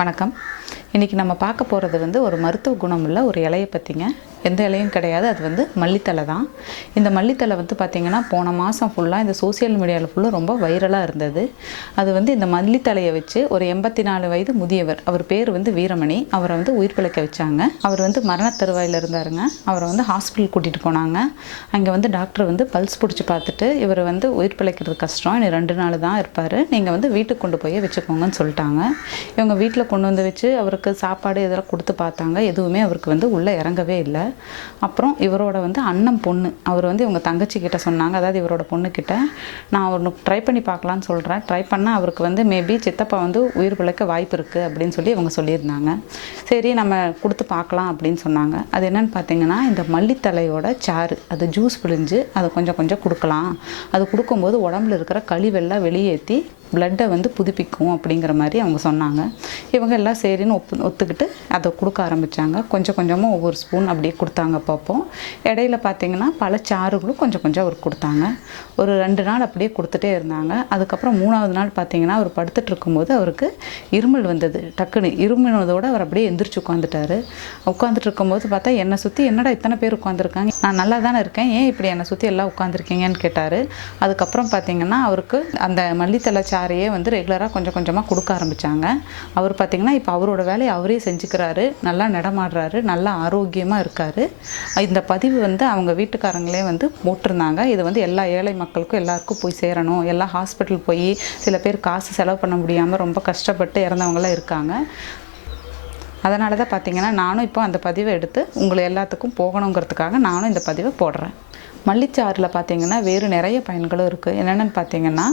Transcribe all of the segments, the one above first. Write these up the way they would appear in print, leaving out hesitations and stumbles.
வணக்கம். இன்றைக்கி நம்ம பார்க்க போகிறது வந்து ஒரு மருத்துவ குணம் உள்ள ஒரு இலையை பற்றிங்க. எந்த இலையும் கிடையாது, அது வந்து மல்லித்தலை தான். இந்த மல்லித்தலை வந்து பார்த்திங்கன்னா போன மாதம் ஃபுல்லாக இந்த சோசியல் மீடியாவில் ஃபுல்லாக ரொம்ப வைரலாக இருந்தது. அது வந்து இந்த மல்லித்தலையை வச்சு ஒரு 84 வயது முதியவர், அவர் பேர் வந்து வீரமணி, அவரை வந்து உயிர் பிழைக்க வச்சாங்க. அவர் வந்து மரண தருவாயில் இருந்தாருங்க. அவரை வந்து ஹாஸ்பிட்டல் கூட்டிகிட்டு போனாங்க. அங்கே வந்து டாக்டர் வந்து பல்ஸ் பிடிச்சி பார்த்துட்டு, இவர் வந்து உயிர் பிழைக்கிறது கஷ்டம், இன்னும் 2 நாள் தான் இருப்பார், நீங்கள் வந்து வீட்டுக்கு கொண்டு போய் வச்சுக்கோங்கன்னு சொல்லிட்டாங்க. இவங்க வீட்டில் கொண்டு வந்து வச்சு அவருக்கு சாப்பாடு இதெல்லாம் கொடுத்து பார்த்தாங்க. எதுவுமே அவருக்கு வந்து உள்ளே இறங்கவே இல்லை. அப்புறம் இவரோட வந்து அண்ணன் பொண்ணு, அவர் வந்து இவங்க தங்கச்சி கிட்ட சொன்னாங்க, அதாவது இவரோட பொண்ணுக்கிட்ட, நான் ஒன்று ட்ரை பண்ணி பார்க்கலான்னு சொல்கிறேன், ட்ரை பண்ணால் அவருக்கு வந்து மேபி சித்தப்பா வந்து உயிர் பிழைக்க வாய்ப்பு இருக்குது அப்படின்னு சொல்லி இவங்க சொல்லியிருந்தாங்க. சரி நம்ம கொடுத்து பார்க்கலாம் அப்படின்னு சொன்னாங்க. அது என்னென்னு பார்த்தீங்கன்னா, இந்த மல்லித்தலையோட சாறு, அது ஜூஸ் பிழிஞ்சு அதை கொஞ்சம் கொஞ்சம் கொடுக்கலாம். அது கொடுக்கும்போது உடம்புல இருக்கிற கழிவெல்லாம் வெளியேற்றி பிளட்டை வந்து புதுப்பிக்கும் அப்படிங்கிற மாதிரி அவங்க சொன்னாங்க. இவங்க எல்லாம் சரின்னு ஒத்துக்கிட்டு அதை கொடுக்க ஆரம்பித்தாங்க. கொஞ்சம் கொஞ்சமாக ஒவ்வொரு ஸ்பூன் அப்படியே கொடுத்தாங்க. பார்ப்போம் இடையில பார்த்திங்கன்னா பல சாறுகளும் கொஞ்சம் கொஞ்சம் அவருக்கு கொடுத்தாங்க. ஒரு 2 நாள் அப்படியே கொடுத்துட்டே இருந்தாங்க. அதுக்கப்புறம் 3ஆவது நாள் பார்த்திங்கன்னா அவர் படுத்துட்டு இருக்கும்போது அவருக்கு இருமல் வந்தது. டக்குன்னு இருமினதோடு அவர் அப்படியே எந்திரிச்சு உட்காந்துட்டாரு. உட்காந்துட்டு இருக்கும்போது பார்த்தா என்னை சுற்றி என்னடா இத்தனை பேர் உட்காந்துருக்காங்க, நான் நல்லா தானே இருக்கேன், ஏன் இப்படி என்னை சுற்றி எல்லாம் உட்காந்துருக்கீங்கன்னு கேட்டார். அதுக்கப்புறம் பார்த்திங்கன்னா அவருக்கு அந்த மல்லித்தலை சாரையே வந்து ரெகுலராக கொஞ்சம் கொஞ்சமாக கொடுக்க ஆரம்பித்தாங்க. அவர் பார்த்திங்கன்னா இப்போ அவரோட வேலையை அவரே செஞ்சுக்கிறாரு, நல்லா நடமாடுறாரு, நல்லா ஆரோக்கியமாக இருக்கார். இந்த பதிவு வந்து அவங்க வீட்டுக்காரங்களே வந்து போட்டிருந்தாங்க. இது வந்து எல்லா ஏழை மக்களுக்கும் எல்லாருக்கும் போய் சேரணும். எல்லா ஹாஸ்பிட்டல் போய் சில பேர் காசு செலவு பண்ண முடியாமல் ரொம்ப கஷ்டப்பட்டு இறந்தவங்களாம் இருக்காங்க. அதனால தான் பார்த்திங்கன்னா நானும் இப்போ அந்த பதிவை எடுத்து உங்களை எல்லாத்துக்கும் போகணுங்கிறதுக்காக நானும் இந்த பதிவை போடுறேன். மல்லிச்சாறில் பார்த்திங்கன்னா வேறு நிறைய பயன்களும் இருக்குது. என்னென்னு பார்த்திங்கன்னா,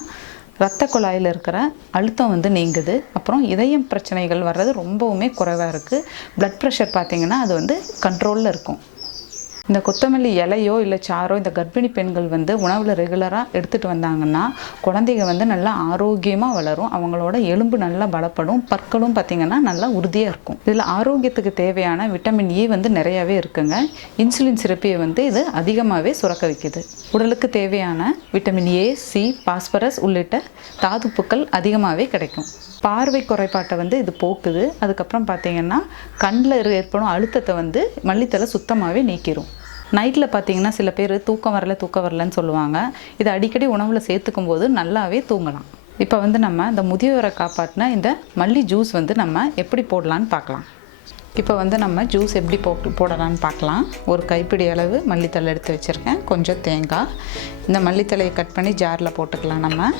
இரத்த குழாயில் இருக்கிற அழுத்தம் வந்து நீங்குது. அப்புறம் இதயம் பிரச்சனைகள் வர்றது ரொம்பவுமே குறைவாக இருக்குது. ப்ளட் ப்ரெஷர் பார்த்திங்கன்னா அது வந்து கண்ட்ரோலில் இருக்கும். இந்த கொத்தமல்லி இலையோ இல்லை சாரோ இந்த கர்ப்பிணி பெண்கள் வந்து உணவில் ரெகுலராக எடுத்துகிட்டு வந்தாங்கன்னா குழந்தைங்க வந்து நல்லா ஆரோக்கியமாக வளரும். அவங்களோட எலும்பு நல்லா பலப்படும். பற்களும் பார்த்திங்கன்னா நல்லா உறுதியாக இருக்கும். இதில் ஆரோக்கியத்துக்கு தேவையான விட்டமின் இ வந்து நிறையாவே இருக்குங்க. இன்சுலின் சுரப்பியை வந்து இது அதிகமாகவே சுரக்க வைக்குது. உடலுக்கு தேவையான விட்டமின் ஏ, சி, பாஸ்பரஸ் உள்ளிட்ட தாதுப்புக்கள் அதிகமாகவே கிடைக்கும். பார்வை குறைபாட்டை வந்து இது போக்குது. அதுக்கப்புறம் பார்த்திங்கன்னா கண்ணில் ஏற்படும் அழுத்தத்தை வந்து மல்லித்தலை சுத்தமாகவே நீக்கிரும். நைட்டில் பார்த்திங்கன்னா சில பேர் தூக்கம் வரலன்னு சொல்லுவாங்க. இதை அடிக்கடி உணவில் சேர்த்துக்கும் போது நல்லாவே தூங்கலாம். இப்போ வந்து நம்ம இந்த முதியோரை காப்பாற்றின இந்த மல்லி ஜூஸ் வந்து நம்ம எப்படி போடலான்னு பார்க்கலாம். இப்போ வந்து நம்ம ஜூஸ் எப்படி போடலான்னு பார்க்கலாம். ஒரு கைப்பிடி அளவு மல்லித்தலை எடுத்து வச்சுருக்கேன், கொஞ்சம் தேங்காய். இந்த மல்லித்தலையை கட் பண்ணி ஜாரில் போட்டுக்கலாம். நம்ம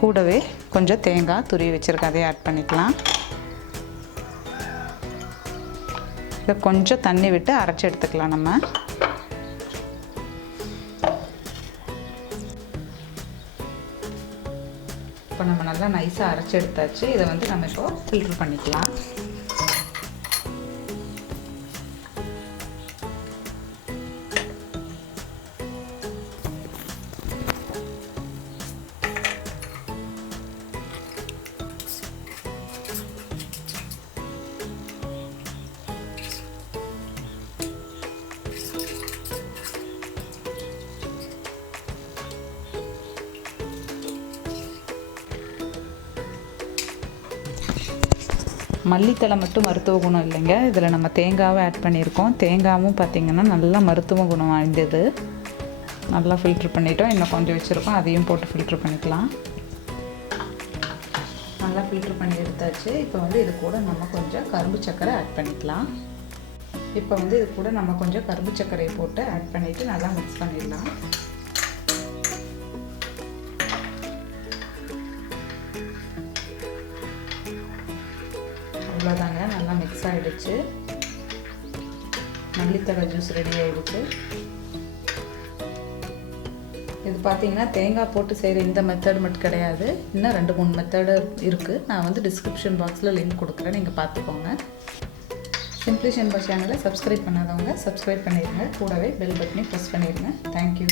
கூடவே கொஞ்சம் தேங்காய் துருவி வச்சுருக்க அதையும் ஆட் பண்ணிக்கலாம். இதை கொஞ்சம் தண்ணி விட்டு அரைச்சி எடுத்துக்கலாம். நம்ம இப்போ நம்ம நல்லா நைஸாக அரைச்சி எடுத்தாச்சு. இதை வந்து நம்ம இப்போ ஃபில்ட்ரு பண்ணிக்கலாம். மல்லித்தலை மட்டும் மருத்துவ குணம் இல்லைங்க, இதில் நம்ம தேங்காவை ஆட் பண்ணியிருக்கோம். தேங்காயும் பார்த்திங்கன்னா நல்லா மருத்துவ குணம் வாய்ந்தது. நல்லா ஃபில்ட்ரு பண்ணிட்டோம். இன்னும் கொஞ்சம் வச்சுருக்கோம், அதையும் போட்டு ஃபில்ட்ரு பண்ணிக்கலாம். நல்லா ஃபில்ட்ரு பண்ணி எடுத்தாச்சு. இப்போ வந்து இது கூட நம்ம கொஞ்சம் கரும்பு சர்க்கரை ஆட் பண்ணிக்கலாம். இப்போ வந்து இது கூட நம்ம கொஞ்சம் கரும்பு சர்க்கரையை போட்டு ஆட் பண்ணிவிட்டு நல்லா மிக்ஸ் பண்ணிடலாம். அவ்வளோதாங்க, நல்லா மிக்ஸ் ஆகிடுச்சு. மல்லித்தலை ஜூஸ் ரெடி ஆகிடுச்சு. இது பார்த்திங்கன்னா தேங்காய் போட்டு செய்கிற இந்த மெத்தட் மட்டும் கிடையாது, இன்னும் 2-3 மெத்தடு இருக்குது. நான் வந்து டிஸ்கிரிப்ஷன் பாக்ஸில் லிங்க் கொடுக்குறேன், நீங்கள் பார்த்துக்கோங்க. சிம்பிளி ஷென்பா சேனலை சப்ஸ்கிரைப் பண்ணாதவங்க சப்ஸ்கிரைப் பண்ணிடுங்க. கூடவே பெல் பட்டனை ப்ரெஸ் பண்ணிடுங்க. தேங்க்யூ.